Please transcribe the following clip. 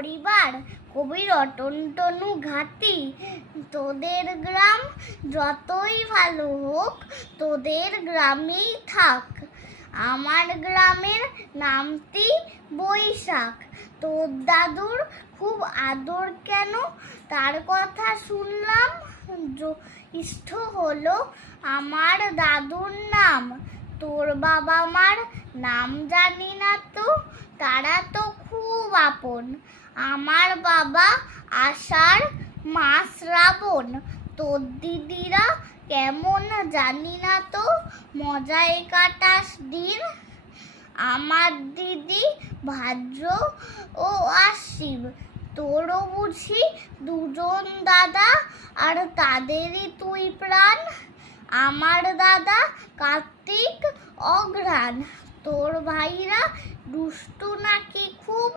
পরিবার কবি রতন তনু ঘাটি। তোদের গ্রাম যতই ভালো হোক, তোদের গ্রামেই থাক। আমার গ্রামের নামটি বৈশাখ। তোর দাদুর খুব আদর কেন, তার কথা শুনলাম। জ্যৈষ্ঠ হলো আমার দাদুর নাম। তোর বাবা মার নাম জানি না তো, তারা তো খুব আপন। আমার বাবা আষাঢ়, মা শ্রাবণ। তোর দিদিরা কেমন জানি না তো, মজায় কাটাস দিন। আমার দিদি ভাদ্র ও আশ্বিন। তোরও বুঝি দুজন দাদা, আর তাদেরই তুই প্রাণ। আমার দাদা কার্তিক অঘ্রাণ। তোর ভাইরা দুষ্টু নাকি খুব?